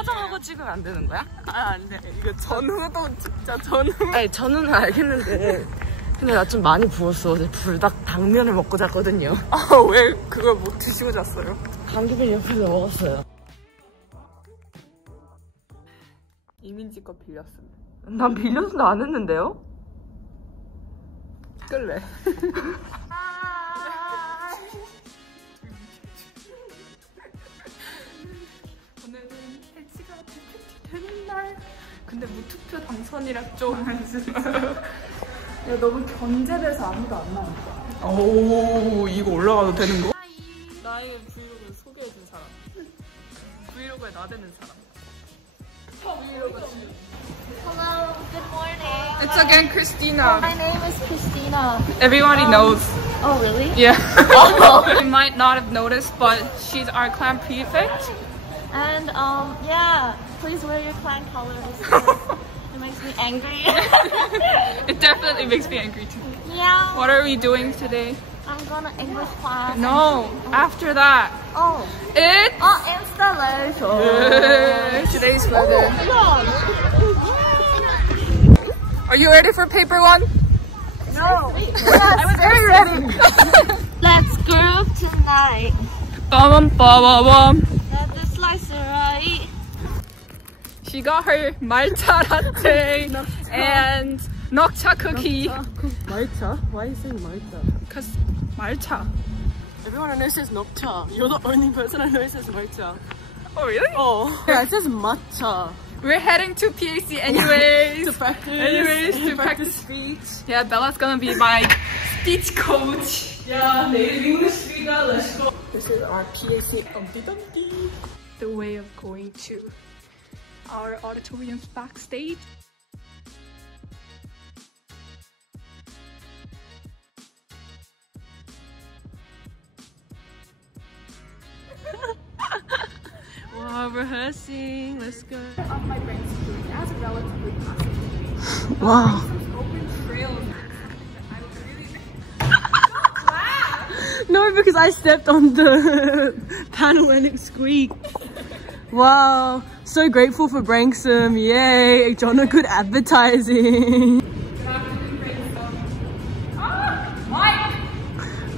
화장하고 찍으면 안 되는 거야? 아, 안 돼. 이거 전후도 진짜 전후. 아니 전후는 알겠는데 근데 나 좀 많이 부었어. 어제 불닭 당면을 먹고 잤거든요. 아, 왜 그걸 못 드시고 잤어요? 감기빈 옆에서 먹었어요. 이민지 거 빌렸음. 난 빌려서도 안 했는데요? 끌래. 오늘은 해지가 되는 날. 근데 무투표 당선이라 좀. 야, 너무 견제돼서 아무도 안 나온다. 오, 이거 올라가도 되는 거? 나의 브이로그를 소개해준 사람. 브이로그에 나대는 사람. Hello, good morning. It's again Christina. My name is Christina. Everybody knows. Oh, really? Yeah. You might not have noticed, but she's our clan prefect. And yeah, please wear your clan colors. It makes me angry. It definitely makes me angry too. Yeah. What are we doing today? I'm gonna English class. No, after that. Oh. It's Installation. today's weather. Are you ready for paper one? No. Yes, I was very ready. Let's groove tonight. Bum bum bum. Let the slicer right. She got her matcha latte and 녹차 cookie. 말차? Why are you saying 말차? Cause matcha. Everyone knows it says 녹차. You're the only person I know it says 말차. Oh really? Oh. Yeah, it says matcha. We're heading to PAC anyways. To practice. Anyways, to practice speech. Yeah, Bella's gonna be my speech coach. Yeah, native English speaker. Let's go. This is our PAC Dumpty. The way of going to our auditorium's backstage. Wow, rehearsing. Let's go. Of my brain school as a relatively passive. Wow. Open trails. No, because I stepped on the panel and it squeaked. Wow. So grateful for Branksome. Yay. John, good advertising. Good afternoon, Brainstorm. Ah, Mike!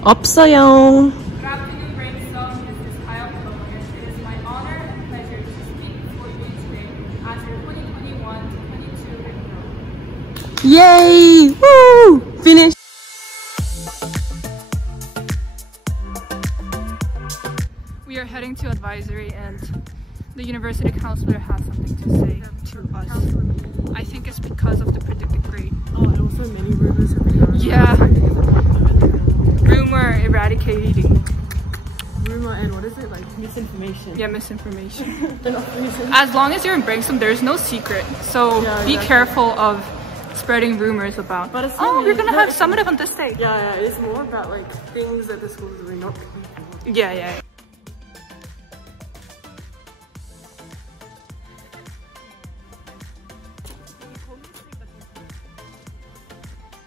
없어요. Good afternoon, Brainstorm. This is Kyle Clover. It is my honor and pleasure to speak before you today as your 2021-22 Rehearsal. Yay. Woo. Finish. We are heading to advisory and the university counselor has something to say to us. I think it's because of the predicted grade. Oh, and also many rumors have been going Yeah. Rumor eradicating. Rumor and what is it? Like misinformation. Yeah, misinformation. Enough reason. As long as you're in Branksome, there's no secret. So Yeah, be exactly. careful of spreading rumors about. But it's oh, not we're gonna really- have summative on this day. Yeah, it's more about like things that the schools are not looking for. Yeah.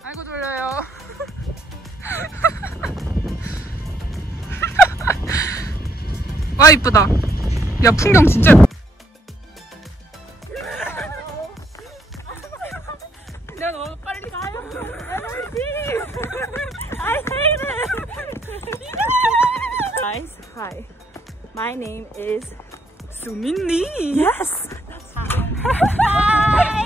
아이고 졸려요. 와 이쁘다. 야 풍경 진짜 예쁘다. 야 너 빨리 가요. I hate it. Guys, hi. My name is 수민니. Yes. Hi.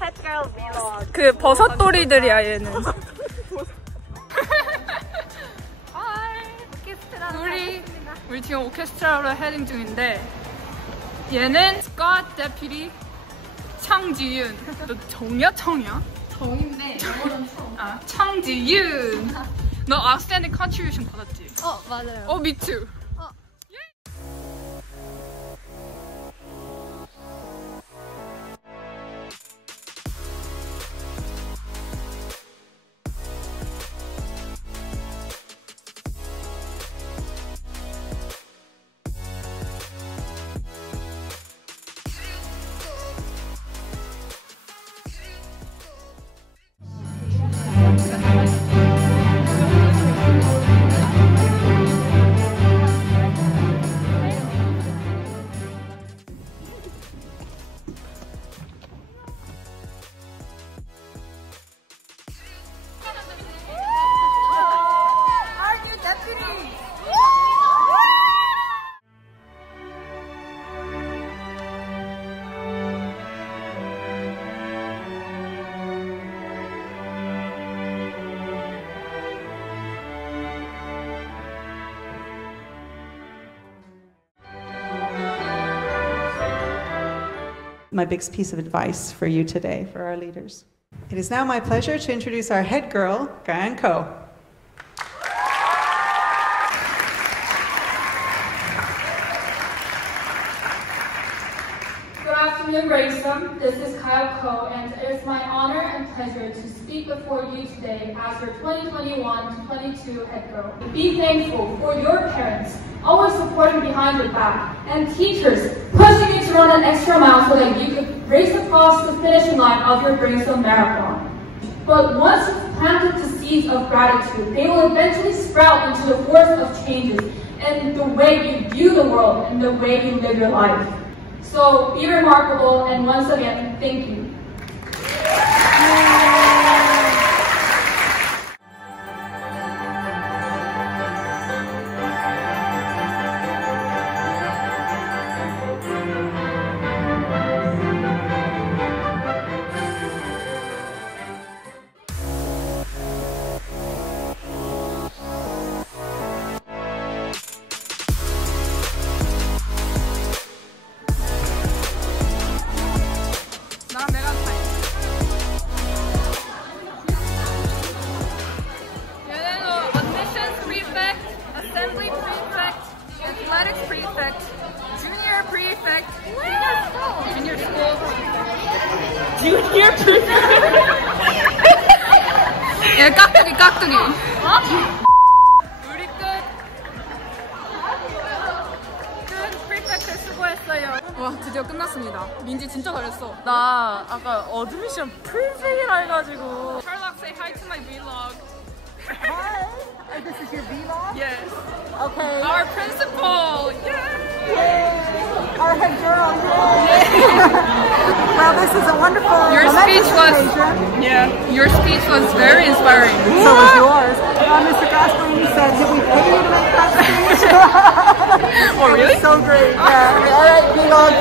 Head girl vlog. 그 버섯돌이들이야 얘는. 우리 지금 오케스트라로 헤딩 중인데 얘는 스쿼트 데피리 창지윤. 너 정이야 청이야? 정인데 영어는 청. 아 창지윤. 너 outstanding contribution 받았지? 맞아요. me too. My big piece of advice for you today, for our leaders. It is now my pleasure to introduce our head girl, Gan Ko. Good afternoon, Branksome. This is Kyle Ko, and it is my honor and pleasure to speak before you today as your 2021-22 head girl. Be thankful for your parents, always supporting behind your back, and teachers pushing you to run an extra mile so that you could race across the finishing line of your Branksome marathon. But once you've planted the seeds of gratitude, they will eventually sprout into the forest of changes in the way you view the world and the way you live your life. So be remarkable, and once again, thank you. Assembly prefect, athletics prefect, junior prefect, junior school prefect. Junior prefect. 예, 깍두기, 깍두기. 우리 끝 프리팩트 수고했어요. 와, 드디어 끝났습니다. 민지 진짜 잘했어. 나 아까 어드미션 프리팩이라 해가지고. Sherlock, say hi to my vlog. Hi. This is your vlog? Yes. Okay. Our principal. Yay. Our head girl. Yay. Well, this is a wonderful Your speech was, occasion. yeah, your speech was very inspiring. So was yours. Mr. Gasparini said, did we pay you to make that speech? Oh, really? So great. Yeah. All right, vlog.